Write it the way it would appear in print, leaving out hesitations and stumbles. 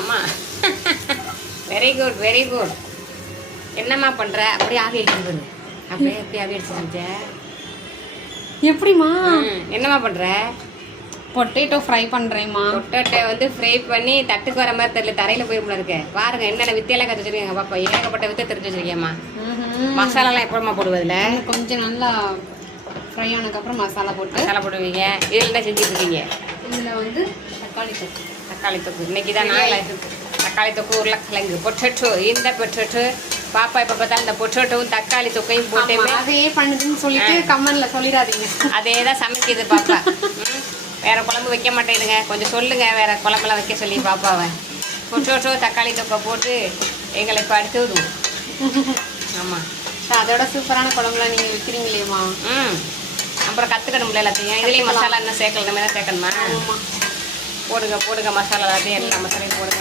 அம்மா very good very good. என்னம்மா பண்ணுற? அப்படியே ஆவி அடிச்சுது. அப்படியே எப்படி ஆவி அடிச்சு எப்படிம்மா? என்னம்மா பண்ணுற? பொட்டேட்டோ ஃப்ரை பண்ணுறேம்மா. பொட்டேட்டோ வந்து ஃப்ரை பண்ணி தட்டுக்கு வர மாதிரி தெரியல, தரையில் போயிருமுல இருக்கு. பாருங்க என்னென்ன வித்தியெல்லாம் கற்று வச்சிருக்கீங்க பாப்பா. ஏகப்பட்ட வித்தை தெரிஞ்சு வச்சிருக்கேம்மா. மசாலாலாம் எப்படிம்மா போடுவதில்ல? கொஞ்சம் நல்லா ஃப்ரை ஆனதுக்கப்புறம் மசாலா போடுவீங்க. இதில் என்ன செஞ்சுட்டு இருக்கீங்க? இதில் வந்து தக்காளி தொக்கு. இன்னைக்கு தான் நாங்கள் தக்காளி தொக்கு, உருளைக்கிழங்கு, பொட்டேட்டோ. இந்த பொட்டேட்டோ பாப்பா இப்போ பார்த்தாலும் இந்த பொட்டேட்டோவும் தக்காளி தொக்கையும் போட்டு அதையே பண்ணுதுன்னு சொல்லிட்டு கமெண்ட்ல சொல்லிடாதீங்க. அதே தான் சமைக்குது பாப்பா. வேற குழம்பு வைக்க மாட்டேங்குதுங்க, கொஞ்சம் சொல்லுங்க வேற குழம்புலாம் வைக்க சொல்லி பாப்பாவை. பொட்டேட்டோ தக்காளி தொக்கை போட்டு எங்களை இப்போ அடுத்து விடுவோம். ஆமாம், அதோட சூப்பரான குழம்புலாம் நீங்கள் வைக்கிறீங்களேம்மா. அப்புறம் கற்றுக்கணும்ல எல்லாத்தையும். இதுலேயும் மசாலா என்ன சேர்க்கல, இந்த மாதிரி தான் சேர்க்கணுமா? போடுங்க மசாலா எல்லாத்தையும், எல்லா மசாலையும் போடுங்க.